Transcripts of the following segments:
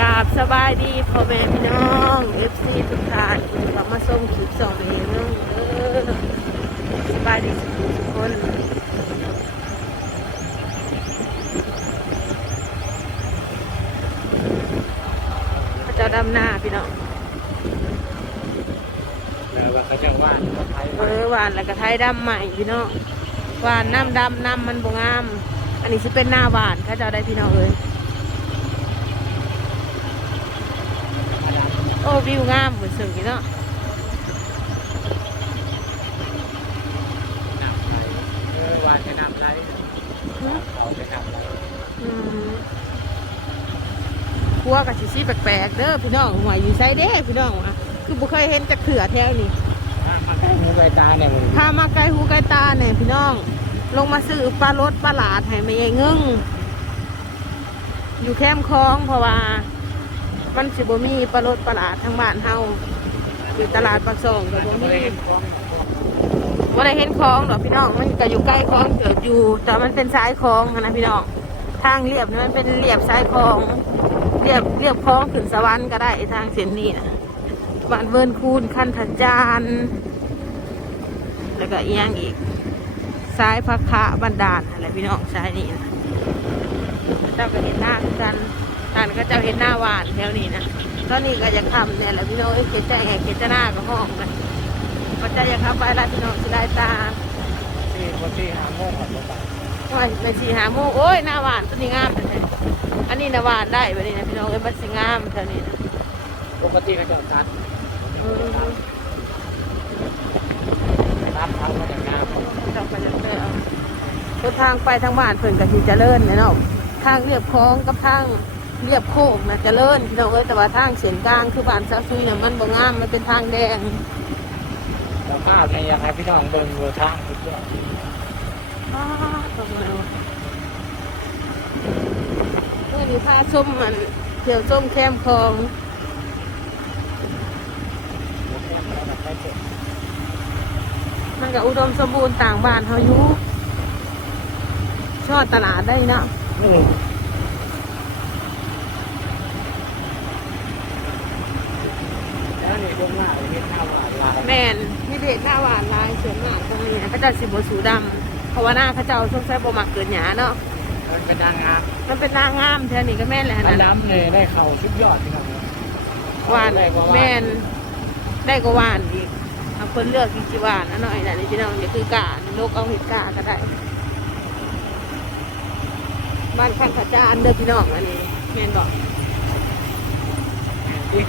กราบสบายดีพ่อแม่พี่น้อง FC ทุกท่านที่กลับมาส่งคลิปส่งเองเนอะเออสบายดีสุขทุกคนพระเจ้าดำหน้าพี่น้องแล้วว่าเขาจะว่าเขาไทยเออหวานแล้วก็ไทยดำใหม่พี่น้องหวานน้ำดำน้ำมันบ่งาม อันนี้จะเป็นหน้าหวานเข้าเจ้าได้พี่น้องเอ้ย อ้วิวงามเหมือนสึงพี่เนาะน้ำไทยเออว่าจะน้ำไทยเขาจะน้ำไทยอืมครัวกับชิชิแปลกๆเด้อพี่น้องหัวอยู่ไซเด้พี่น้องวะคือบุเคยเห็นจะเขือแถวนี้ถ้ามาใกล้หูใกล้ตาเนี่ยมันพามาไกลหูไกลตาเนี่ยพี่น้อง ลงมาซื้อปลารสปลาหลาดให้ไม่ยายเงึ่งอยู่แคมป์คลองเพราะว่า มันสิบ่มีปลารสปลาหลาดทางบ้านเฮาอยู่ตลาดปากซองก็บ่มีว่าได้เห็นคลองดอกพี่น้องมันก็อยู่ใกล้คลองเกิดอยู่ แต่มันเป็นซ้ายคลองนะพี่น้องทางเรียบนี่มันเป็นเรียบซ้ายคลองเรียบเรียบคลองขึ้นสวรรค์ก็ได้ทางเส้นนี้นะบ้านเวิร์นคูนขั้นทันจานแล้วก็เอียงอีกซ้ายพักคะบันดาลอะไรพี่น้องซ้ายนี่นะเจ้าก็เห็นหน้ากัน ทานก็เจ้าเห็นหน้าหวานแถวนี้นะตอนนี้ก็อยากทำเนี่ยแหละพี่น้องเอ้ยเกจใจแห่เกจหน้าก็ห้องนะก็จะอยากทำไปแล้วพี่น้องสิได้ตาที่คนที่หาโมงก่อนลงไปโอ้ยไปสีหาโมงโอ้ยหน้าหวานตัวนี้งามแต่อันนี้หน้าหวานได้แบบนี้นะพี่น้องเอ้ยมันสิงามแถวนี้นะปกติเขาจะทัดอืมทัดเขาก็จะงามจับไปเลยเอารถทางไปทางบ้านเพิ่นก็สิเจริญเนี่ยเนาะทางเรียบคลองกับทาง เรียบโคกนะเจริญพี่น้องเอ้ยแต่ว่าทางเส้นกลางคือบ้านซาซุยเนี่ยมันบ่งามมันเป็นทางแดงเราภาพเนี่ยอยากให้พี่น้องเบิ่งเวอร์ทางสุดยอดอ้าวตรงไหนวะเมื่อนี้พาส้มมันเที่ยวส้มแคมคลองหัวแคบแล้วแบบใกล้เสร็จมันก็อุดมสมบูรณ์ต่างบ้านเฮาอยู่ชอบตลาดได้เนาะ แล้วนี่ตรงหน้าเห็นหน้าหวานลาย แม่น นี่เด็ดหน้าหวานลายสวยมากตรงนี้นะก็จะสิบสูดำเพราะว่าหน้าเขาเจ้าช่วงใช้บ่มักเกินหยาเนาะมันเป็นนางงามมันเป็นหน้างามแถวนี้ก็แม่นแหละอันนะดำเลยได้เข่าสุดยอดพี่น้องหวานได้กว่าแม่นได้ก็หวานอีกเอาคนเลือกจริงๆหวานนะหน่อยนะนี่พี่น้องนี่คือกาโลกเอาเห็ดกาก็ได้ บ้านข้างขจานเด้อพี่น้องอันนี้แม่นบอกบ้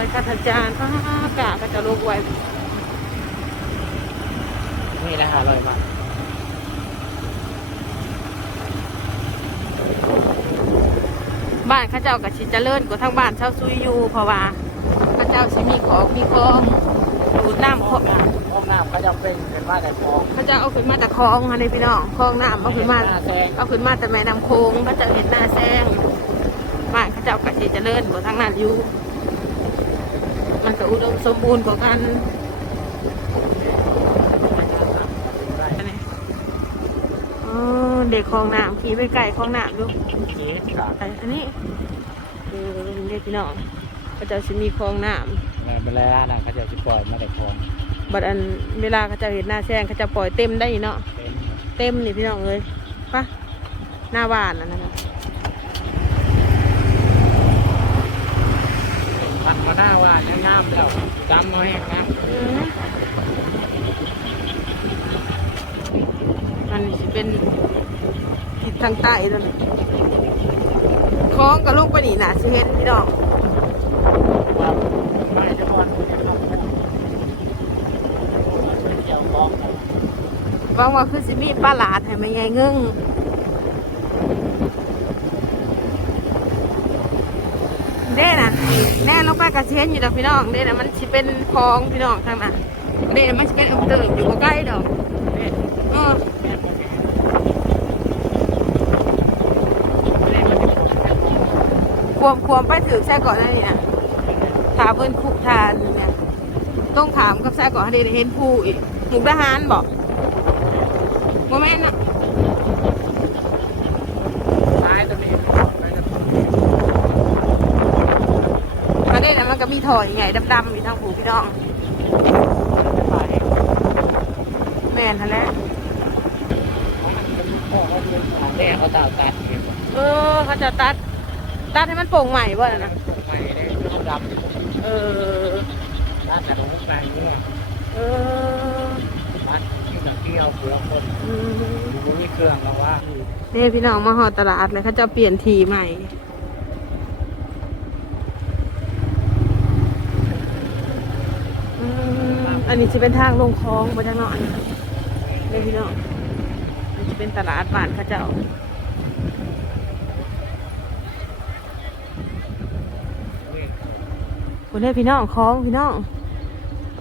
านข้างขจานอ้ากาก็จะลกไว้นี่แหละค่ะอร่อยมากบ้านเข้าเจ้ากับชิเจริญกว่าทั้งบ้านเช่าซุยอยู่เพราะว่าเข้าเจ้าสิมีของมีคลองดูดน้ำห้ขอองงน้ำห้องน้ำเขาจะเป็นเป็นว่าแต่ฟองเข้าเจ้าเอาขึ้นมาแต่คลองค่ะนี่พี่น้องคลองน้ำเอาขึ้นมาหน้าแซงเอาขึ้นมาแต่แม่น้ำโค้งเข้าเจ้าเห็นหน้าแซงบ้านเข้าเจ้ากับชิเจริญกว่าทั้งนั้นอยู่ มันก็อุดมสมบูรณ์กว่ากันอันนี้อ๋อเด็กคลองน้ำขี่ไปไก่คลองน้ำดูนี่ครับไปอันนี้เออเด็กพี่น้องเข้าเจ้าสิมีคลองน้ำเวลาน่ะเขาจะจะปล่อยมาแต่คลองบัดอันเวลาเขาจะเห็นหน้าแซงเขาจะปล่อยเต็มได้เนาะเป็นเต็มนี่พี่น้องเลยปะหน้าบ้านนั่นนะตักมาหน้าว่ามแล้วดำมาแห้งนะอันนี้สิเป็นทิศทางใต้ตัวนี้คล้องกับลูกปนี่นะสิเห็นพี่น้องว่าไม่จะพอดจะทำเกี่ยวคลองว่าคือสิมีปลาหลาดให้มันใหญ่เงึ้งเด้นะ แน่ลงไปกระเช็นอยู่ดอกพี่น้องเด้นะมันสิเป็นคลองพี่น้องทางนั้นเด้นะมันสิเป็นอุ่มเติอยู่ใกล้ดอกเออควมควมไปถือแซ่ก่อนนั่นนี่นะถามเพิ่อนคุกทานเนี่ยต้องถามกับแซ่ก่อนให้ได้เห็นผู้อีกหมุกทหารบอกโมแม่นนายตัวนี้ไปจะ นี่นะ มันก็มีถอยใหญ่ดำๆอยู่ทางผูพี่น้องฝ่ายเองแม่นทันแหล้วพ่อเขาเป็นของแม่เขาตัดตัดเองว่ะเออเขาจะตัด ตัดให้มันโปร่งใหม่บ่น่ะนะไม่ได้เขาดำเออตัดแต่ของแปลงเนี่ยเออตัดที่ตะเกียวเปลือกคนอืมดูนี่เครื่องเราว่านี่พี่น้องมาหอดตลาดเลยเขาจะเปลี่ยนทีใหม่ อืมอั นนี้จะเป็นทางลงคลองมาจากเนาะอันนี้นี่พี่น้องอันนี้จะเป็นตลาดบ้านเขาเจ้าคนนี้พี่น้องคลองพี่น้อง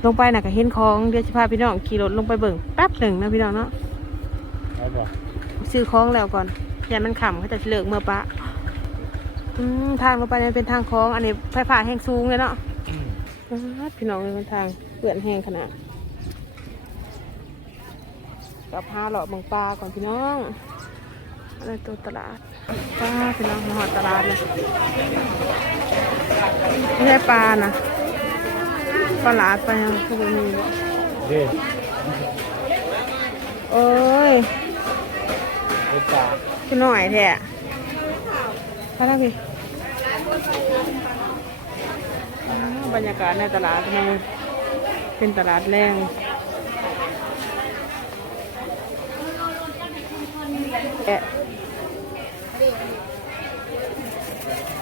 ลงไปน่ะก็เห็นคลองเดี๋ยวจะพาพี่น้องขี่รถลงไปเบิ่งแป๊บหนึ่งนะพี่น้องเนาะเขาบอกซื้อคลองแล้วก่อนอย่ามันขำเขาจะเลิกเมื่อปะอืมทางลงไปนี่เป็นทางคลอง อันนี้ไฟฟ้าแห้งสูงเลยเนาะอืมป๊าดพี่น้องเลยมันทาง เปื่อนแห้งขนาดกับพาเลาะบางปลาก่อนพี่น้องอะไรตัวตลาดปลาพี่น้องหอดตลาดเลยไม่ใช่ปลานะปลาหลาดไปยังคือมีเอโอ้ยเป็นตาพี่น้อยแท้พาทักพี่อ้าวบรรยากาศในตลาดทำไม เป็นตลาดแรงแอะ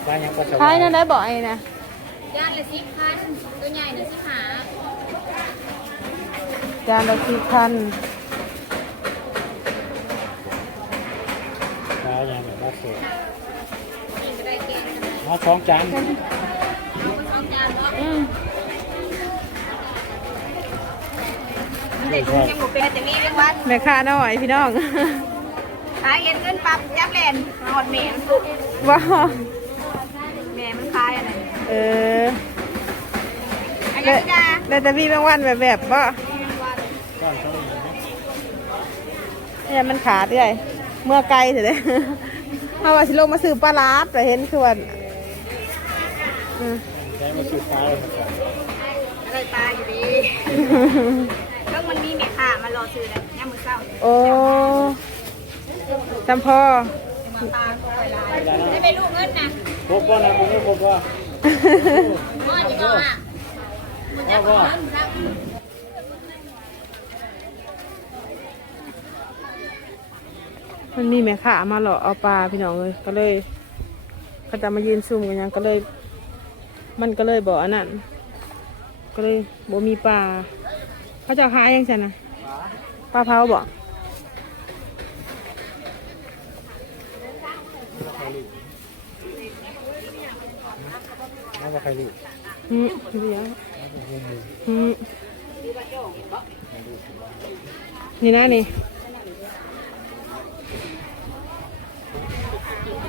บ้านยังก็สท้ายนั่นได้บอกไอ้นะจานละสิบพันตัวใหญ่น่ะสิบหาจานละสี่พันบ้านยังแบบว่าสวยนี่ก็ได้เกณฑ์ขนาดเอาสองจานสองจานเนาะ อืมมันได้ถุงยังบ่เป็นจะมีเรื่องวันแม่ค้าน้อยพี่น้องขายเงินเงินปั๊บยับแลนหอดแม่มันว้าวแม่มันขายอะไรเอออันนี้จ้าแล้วแต่พี่บางวันแบบแบบว่าก้อนเท่าไหร่นะเนี่ยมันขาดเลยเมื่อไกลเถอะเลยถ้าว่าสิลงมาซื้อปลาลาดแต่เห็นคือว่าอืมใช้มาสืบปลาเลยครับอะไรปลาอยู่ดีก็ มันมีแม่ค้ามารอซื้อเลยย่ามมือเศร้าโอ้จำพ่อมาปลาไปลายได้ไปลูกเงินนะครบก้อนนะคุณไม่ครบก้อนพ่อจะบกอะมันจะเงินครบมันมีแม่ค้ามาหลอกเอาปลาพี่น้องเลยก็เลยเขาจะมายืนซุ่มกันยังก็เลย มันก็เลยบอกอันนั้นก็เลยบ่มีปลา เขาจะเอาขายยังไงนะปลาเผาบอกน่าจะใครรู้อืมเดี๋ยวน่าจะรู้มืออืมนี่นะนี่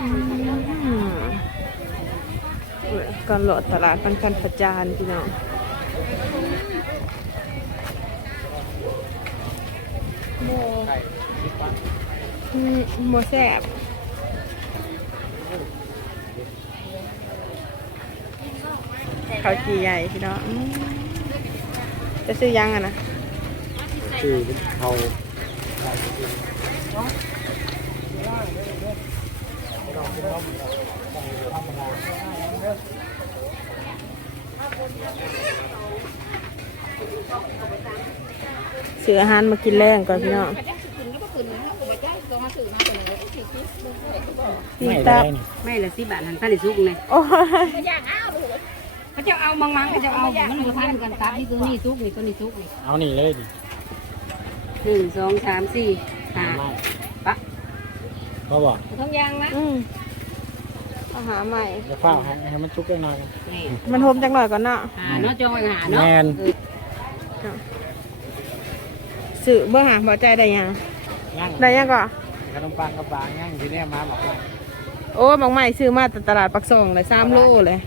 อืมก่อนโหลดตลาดปันกันประจานพี่น้อง ไข่สิบบาท อืมโมแซบข้าวจีใหญ่พี่น้องอืมจะซื้อยังอะนะชื่อเป็นเขาธรรมดาซื้ออาหารมากินแรงก่อนพี่น้อง ไม่ตัได้บนี่ไม่ละสิบาทหันพันได้สุกเลยโอ้ยเขาจะเอามังมังเขาจะเอามันบ่ทันกันครับนี่ตัวนี้สุกนี่ตัวนี้สุกนี่เอานี่เลยดิหนึ่งสองสามสี่ห้า ไม่ปะเขาบอกทำยางนะอืมอาหารใหม่ จะเฝ้าให้ให้มันชุกได้นานนี่มันโฮมจังหน่อยก่อนเนาะหาเนาะจองไว้หาเนาะแม่นเออสื่อเมื่อหาหัวใจได้ยังย่างได้ยังก่อน ขนมปังกับบางย่างที่นี่มาบอกว่าโอ้ยบางใหม่ซื้อมาแต่ตลาดปักซองเลยสามโลเลย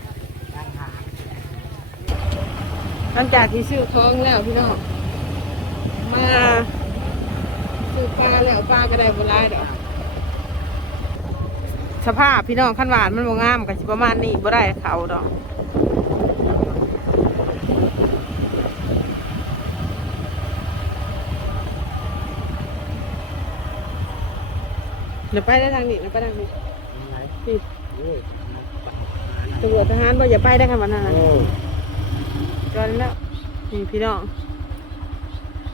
ย่างหาหลังจากที่ซื้อของแล้วพี่น้องมาซื้อปลาแล้วปลาก็ได้บรายดอกสภาพพี่น้องขั้นหวานมันบ่งามกันสิประมาณนี้บ่ได้เขาดอก เดี๋ยวไปได้ทางนี้เดี๋ยวไปทางนี้ไหนนี่โอ้ยตำรวจทหารบอกอย่าไปได้ค่ะวันนั้นน่ะโอ้จอดแล้วนี่พี่น้อง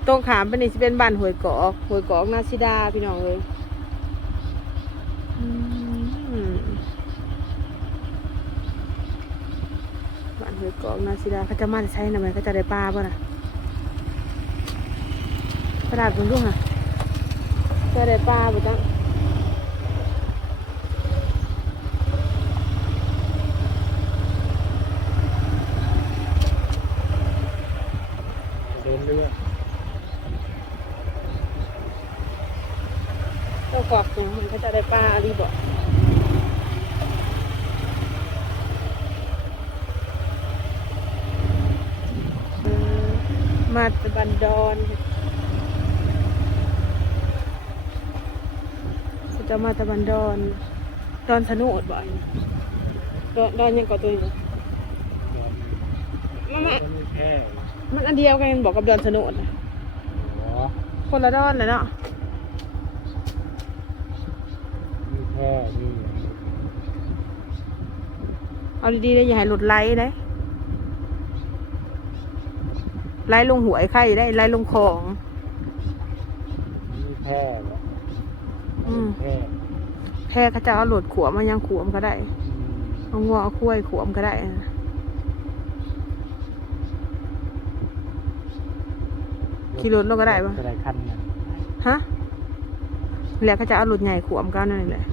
ตรงขามเป็นนี่จะเป็นบ้านหวยกอกหวยกอกนาชิดาพี่น้องเลยอืมบ้านหวยกอกนาชิดาเขาจะมาใช้ทำไมเขาจะได้ปลาป่ะนะกระดาษบนลูกค่ะจะได้ปลาป่ะจ๊ะ เดินเรือ ต้องกรอกอย่างมัน เขาจะได้ปลาดีบอกเออมาตะบันดอนเขาจะมาตะบันดอน ดอนสนุดบ่อยดอนดอนยังก่อตัวอยู่มันมาก็มีแค่มันอันเดียวกันบอกกับดอนสนุดน่ะหัวคนละดอนเลยเนาะ มีแค่นี่เอาดีๆได้อย่าให้หลุดไล่ได้ไล่ลงหวยไข่ได้ไล่ลงของมีแค่เหรออืมแค่แพ้เขาจะเอาหลุดขวมมายังขวมก็ได้อืมเอางัวเอาคุ้ยขวมก็ได้นะขี่รถลงก็ได้ปะก็ได้คันเนี่ยฮะแล้วเขาจะเอาหลุดใหญ่ขวมก็นั่นแหละ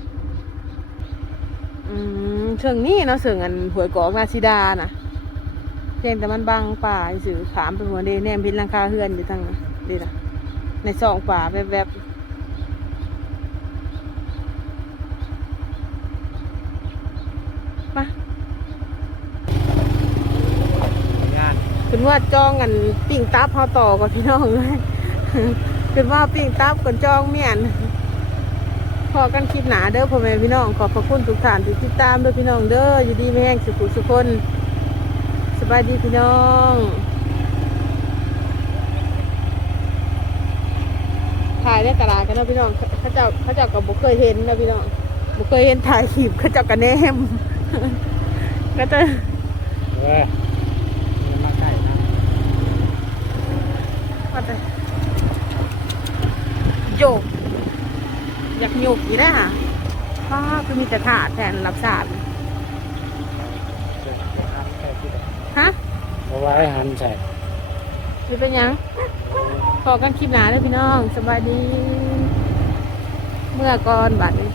อืมเชิงนี่เนาะเชิงอันหวยกอกนาซิดาน่ะเพียงแต่มันบางป่าสื่อขามไปหัวเดแนมพินลังคาเฮือนอยู่ทางน่นะในซองป่าแวบๆมางานคือว่าจองกันปิ้งตับเฮาต่อกับพี่น้องเลยคือว่าปิ้งตับกับจองเมียน พอกันคลิปหนาเด้อพ่อแม่พี่น้องขอบพระคุณทุกท่านที่ติดตามด้อพี่น้องเด้ออยู่ดีไม่แห้งสุขุสุขคนสบายดีพี่น้องถ่ายในตลาดกันนะพี่น้องเขาเจ้าเขาเจ้าก็บ่เคยเห็นนะพี่น้องบ่เคยเห็นถ่ายคลิปเขาเจ้ากันแนมก็จะ เว้ยมันมาใกล้นะ ว่าแต่โยก อยากโยกอยู่นะฮะป้าคือมีแต่ถาดแทนรับสาดเดี๋ยวจะทำแค่ที่ไหนฮะเอาไว้หันใส่หรือเป็นหยังพอกันคลิปหนาเลยพี่น้องสบายดี เมื่อก่อนบัดนี้